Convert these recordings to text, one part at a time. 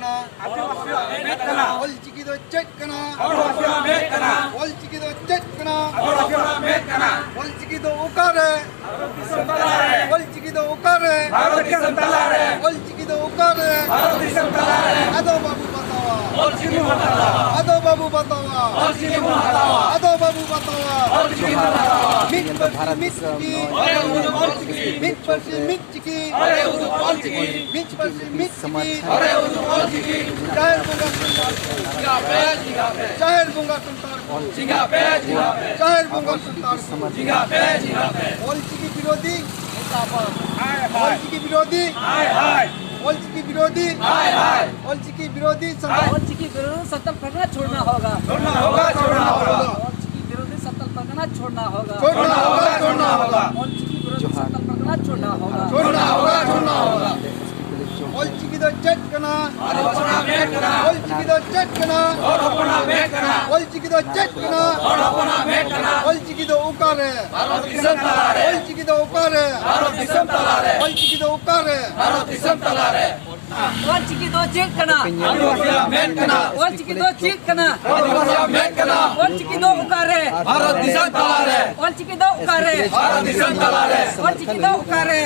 kana Olchiki do check kana Olchiki do check kana Olchiki do ukare Olchiki do ukare Olchiki do ukare Ado babu batawa Ado babu batawa Ado babu batawa Jahir bunga sultan Olchiki birodi Olchiki birodi Olchiki birodi Olchiki birodi सत्तल परगना छोड़ना होगा Olchiki विरोधी सत्तल परगना छोड़ना होगा Olchiki विरोधी सत्तल परगना छोड़ना होगा Olchiki do check kana Olchiki do check kana Olchiki do check kana Olchiki do ukare Olchiki do ukare Olchiki do ukare Olchiki do check kana Olchiki do check kana Olchiki do ukare Olchiki do ukare Olchiki do ukare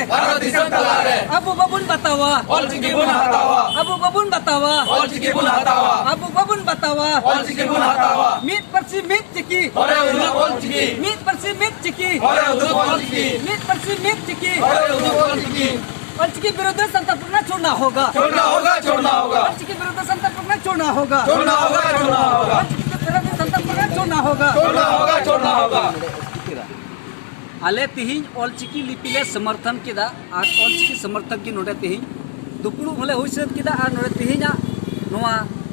Abu babun batawa Olchiki bun hatawa Abu babun batawa Olchiki bun hatawa Abu babun batawa Olchiki bun hatawa Meet persi meet chiki Hore udu Olchiki Meet persi meet chiki Hore udu Olchiki Meet persi meet chiki Hore udu Olchiki Olchiki विरुद्ध संताप करना छोड़ना होगा Olchiki विरुद्ध संताप करना छोड़ना होगा Olchiki विरुद्ध संताप करना छोड़ना होगा आले तिहिं Olchiki लिपि ले समर्थन किदा और Olchiki समर्थक की नोटे तिहिं दुपुरु भले हुई सेट किदा और नोटे तिहिं नोआ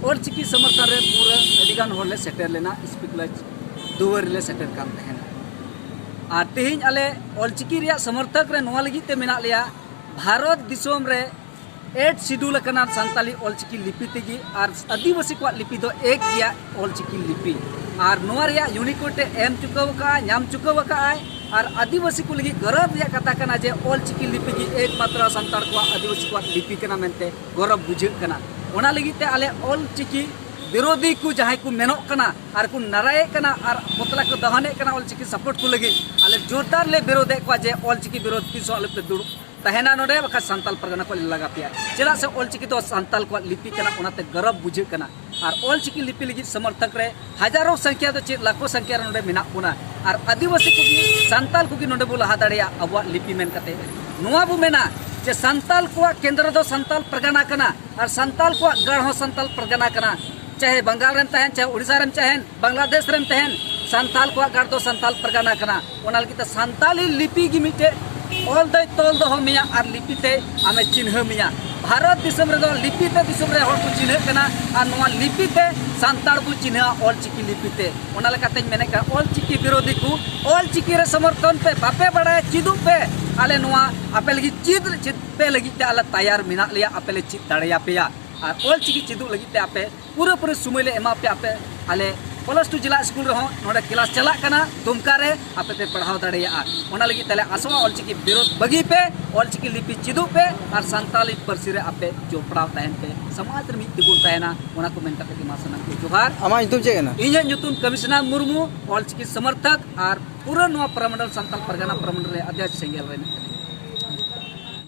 Olchiki समर्थन रे पूरा अडिगान होले सेटर लेना स्पीकलाइज दुवर ले सेटर काम तहना और तिहिं आले Olchiki रिया समर्थक रे नोआ लगी ते मिना लिया भारत दिसोम रे 8 शेड्यूल कना संताली Olchiki लिपि तेगी और आदिवासी को लिपि दो एक गया Olchiki लिपि और नोआ रिया यूनिकोड एम चुकाव का नाम चुकाव का आय और आदिवासी को लगी गौरव रिया कथा कना जे Olchiki लिपि की एकमात्र संताल को आदिवासी को लिपि कना मेनते गौरव बुझे कना ओना लगी ते आले Olchiki विरोधी को जहाँ को मेनोक कना और को नाराय कना और मतला को दहने कना Olchiki सपोर्ट को लगी आले जोरदार ले विरोधे को जे Olchiki विरोध की सो आले पे दूर तहना नोडे बखा संताल परगना को लगा पिया चला से Olchiki तो संताल को लिपि कना ओनाते गौरव बुझे कना और Olchiki लिपि लगी समर्थक रे हजारों संख्या तो चे लाखों संख्या नोडे मिना पुना और आदिवासी को भी संताल को नोडे बोला हादाड़िया अब लिपि मेन कते नुआ बु मेना जे संताल को केंद्र दो संताल परगना कना और संताल को गढ़ हो संताल परगना कना चाहे बंगाल रेम तहन चाहे उड़ीसा रेम तहन बांग्लादेश रेम तहन संताल को गढ़ दो संताल परगना कना ओना लगी त संताली लिपि गी मिटे ऑल द तोल दो मिया और लिपि ते आमे चिन्ह मिया भारत दिसम रे दो लिपि ते दिसम रे हर को चिन्ह कना और नोआ लिपि ते संताल को चिन्ह Olchiki लिपि ते ओना लकाते मेने का Olchiki विरोधी को Olchiki रे समर्थन पे बापे बड़ा चिदु पे आले नोआ आपे लगी चिद पे लगी ते आले तैयार मिना लिया आपे ले चिद दाड़िया पेया और Olchiki चिदु लगी ते आपे पूरे समय ले एमा पे आपे आले +2 जिला स्कूल रहो नोडे क्लास चला कना दुमका रे आपे पे पढ़ाव दाड़िया ओना लगी तले आसवा Olchiki विरोध बगी पे Olchiki लिपि चिदु पे और संताली परसी रे आपे जोपड़ाव तहन पे समाज रे मिद तिबुन तहना ओना को मेन कते मा सनम के जोहार आमा ᱧᱩᱛᱩᱢ ᱪᱮᱫ ᱠᱟᱱᱟ इᱧ ᱧᱩᱛᱩᱢ कमिश्नर मुर्मू Olchiki समर्थक और पूरा नोआ प्रमंडल संताल परगना प्रमंडल रे अध्यक्ष सेंगेल रे